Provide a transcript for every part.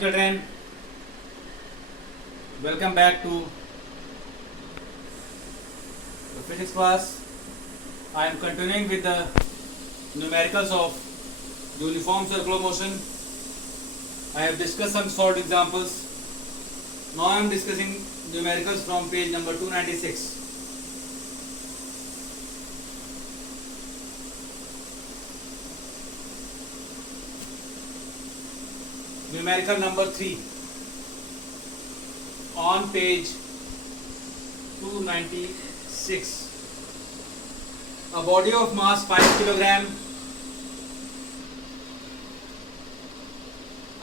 Children, welcome back to the physics class. I am continuing with the numericals of uniform circular motion. I have discussed some short examples. Now I am discussing numericals from page number 296. Numerical number 3 on page 296. A body of mass 5 kilogram.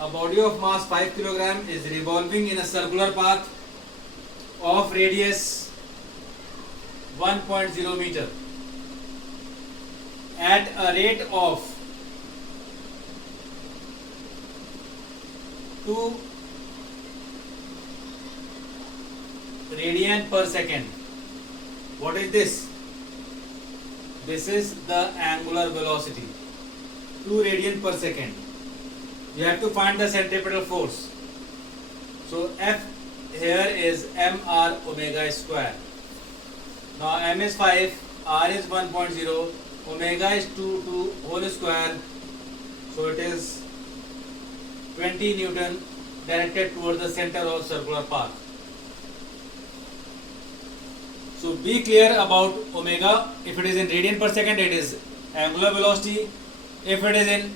A body of mass 5 kilogram is revolving in a circular path of radius 1.0 meter at a rate of 2 radian per second. What is this? This is the angular velocity. 2 radian per second. You have to find the centripetal force. So F here is mr omega square. Now m is 5, r is 1.0, omega is 2 whole square. So it is 20 Newton directed towards the center of circular path. So be clear about omega. If it is in radian per second, it is angular velocity. If it is in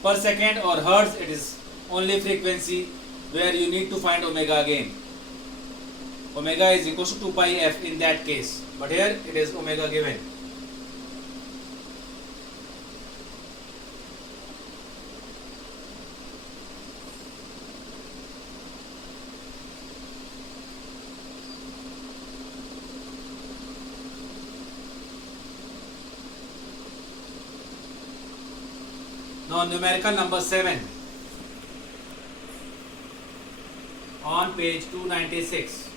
per second or hertz, it is only frequency, where you need to find omega again. Omega is equal to 2 pi f in that case, but here it is omega given. Now numerical number 7 on page 296.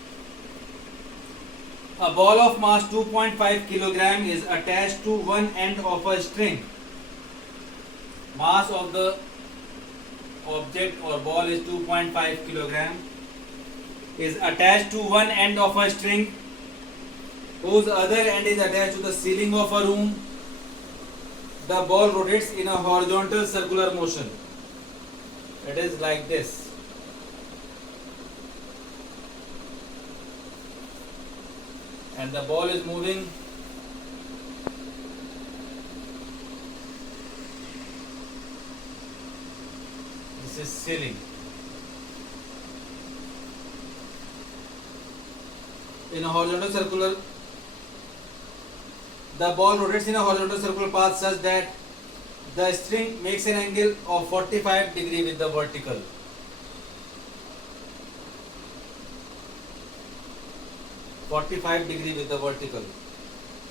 A ball of mass 2.5 kilogram is attached to one end of a string. Mass of the object or ball is 2.5 kilogram, is attached to one end of a string whose other end is attached to the ceiling of a room. The ball rotates in a horizontal circular motion. It is like this. And the ball is moving this is ceiling. In a horizontal circular, the ball rotates in a horizontal circular path such that the string makes an angle of 45 degree with the vertical.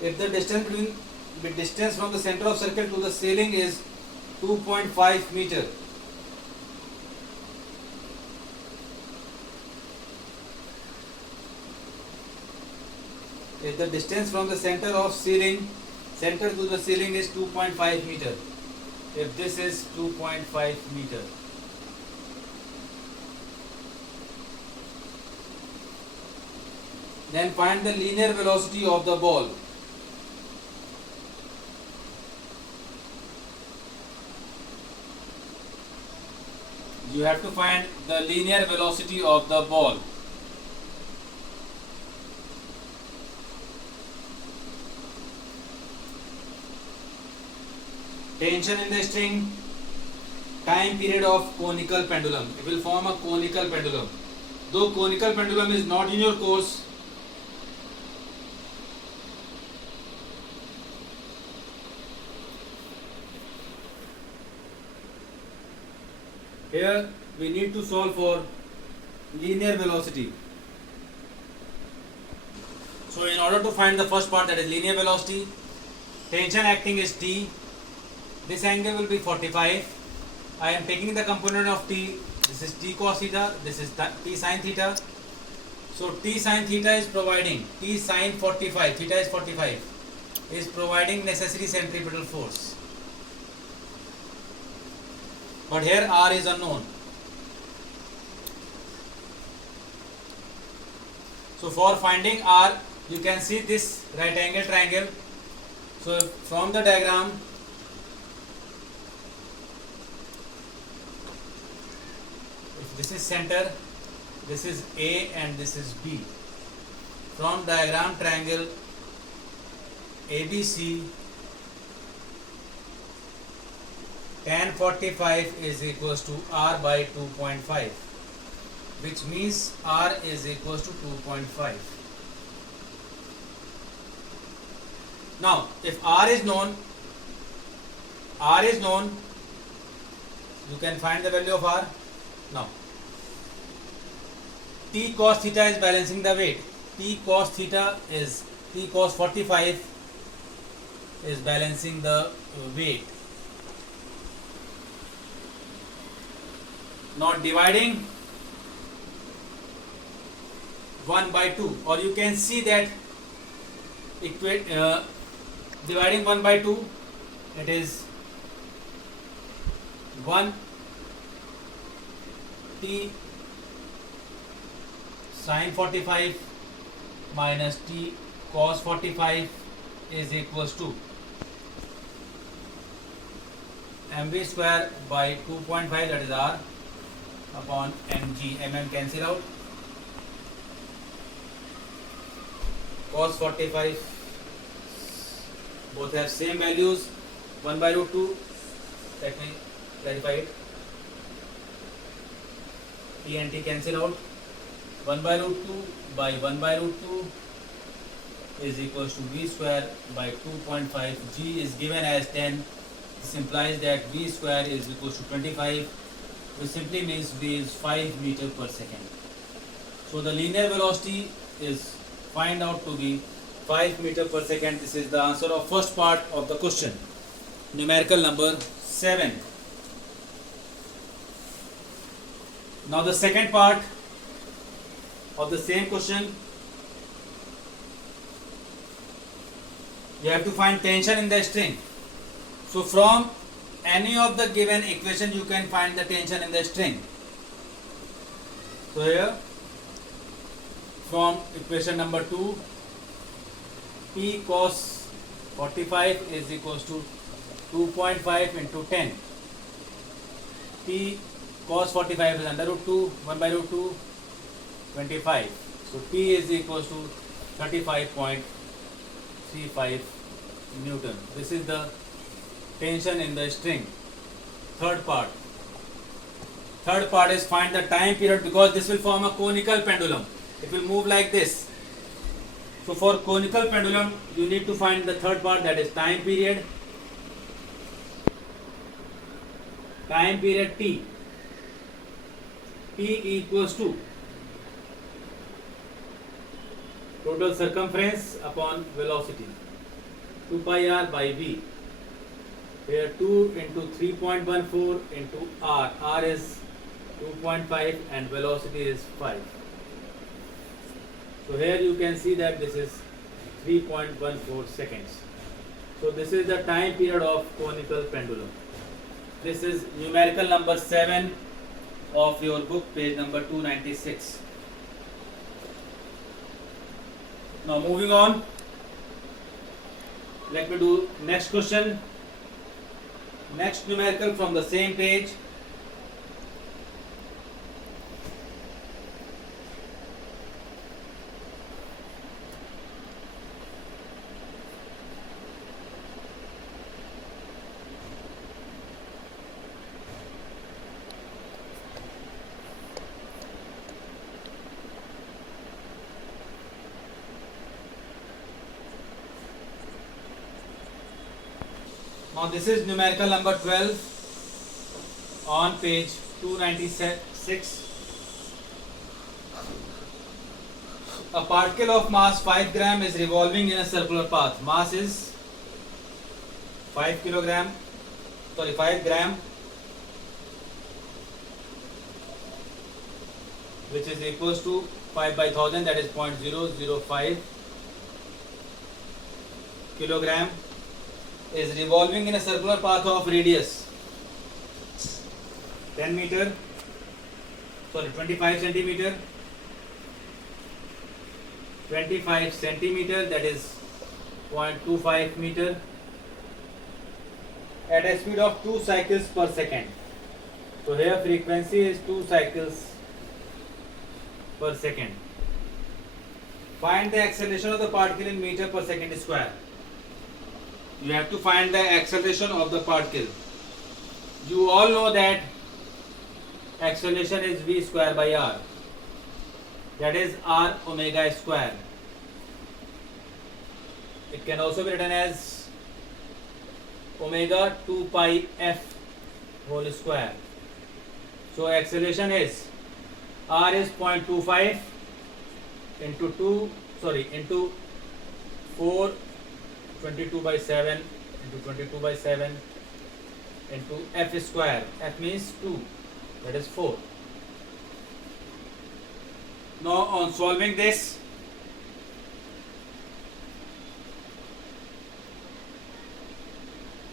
If the distance from the center of circle to the ceiling is 2.5 meter, if the distance from the center to the ceiling is 2.5 meter, if this is 2.5 meter, then find the linear velocity of the ball. You have to find the linear velocity of the ball. Tension in the string, time period of conical pendulum. It will form a conical pendulum. Though conical pendulum is not in your course, here we need to solve for linear velocity. So in order to find the first part, that is linear velocity, tension acting is T. This angle will be 45. I am taking the component of T. This is T cos theta. This is T sin theta. So T sin theta is providing, T sin 45, theta is 45, is providing necessary centripetal force. But here R is unknown. So for finding r, you can see this right angle triangle. So from the diagram, if this is center, this is A and this is B. From diagram triangle ABC, tan 45 is equals to r by 2.5, which means r is equals to 2.5. Now if r is known, you can find the value of r. Now t cos theta is balancing the weight. T cos 45 is balancing the weight. Now dividing 1 by 2, or you can see that dividing 1 by 2, it is 1 t sin 45 minus t cos 45 is equals to mv square by 2.5, that is r, upon mg. Mm cancel out. Cos 45, both have same values, 1 by root 2. Let me clarify it. T and t cancel out. 1 by root 2 by 1 by root 2 is equals to v square by 2.5. G is given as 10. This implies that v square is equals to 25, which simply means v is 5 meter per second. So the linear velocity is find out to be 5 meter per second. This is the answer of first part of the question, numerical number 7. Now the second part of the same question, you have to find tension in the string. So from any of the given equation you can find the tension in the string. So here from equation number 2, P cos 45 is equals to 2.5 into 10. P cos 45 is under root 2, 1 by root 2, 25. So P is equals to 35.35 Newton. This is the tension in the string. Third part is find the time period, because this will form a conical pendulum. It will move like this. So for conical pendulum you need to find the third part, that is time period. Time period t. T equals to total circumference upon velocity, 2 pi r by v. Here 2 into 3.14 into r. R is 2.5 and velocity is 5. So here you can see that this is 3.14 seconds. So this is the time period of conical pendulum. This is numerical number 7 of your book, page number 296. Now moving on, let me do next question. Next numerical from the same page. Now this is numerical number 12 on page 296. A particle of mass 5 gram is revolving in a circular path. Mass is 5 gram, which is equals to 5 by 1000, that is 0.005 kilogram, is revolving in a circular path of radius 25 centimeter. 25 centimeter, that is 0.25 meter, at a speed of 2 cycles per second. So here frequency is 2 cycles per second. Find the acceleration of the particle in meter per second square. You have to find the acceleration of the particle. You all know that acceleration is v square by r, that is r omega square. It can also be written as omega 2 pi f whole square. So acceleration is r is 0.25 into 4 22 by 7 into 22 by 7 into f square. F means 2, that is 4. Now on solving this,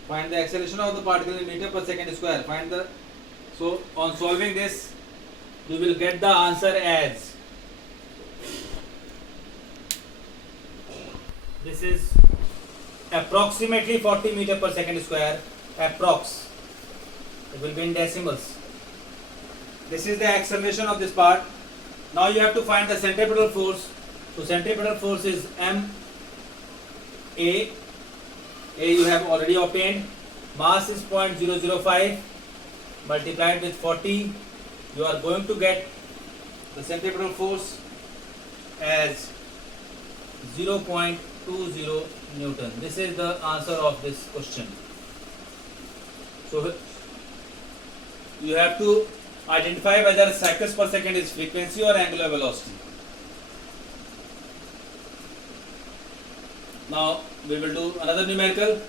find the acceleration of the particle in meter per second square. So on solving this, you will get the answer as, this is approximately 40 meter per second square, approx. It will be in decimals. This is the acceleration of this part. Now you have to find the centripetal force. So centripetal force is ma. A you have already obtained. Mass is 0.005 multiplied with 40. You are going to get the centripetal force as 0.20 Newton. This is the answer of this question. So you have to identify whether cycles per second is frequency or angular velocity. Now we will do another numerical.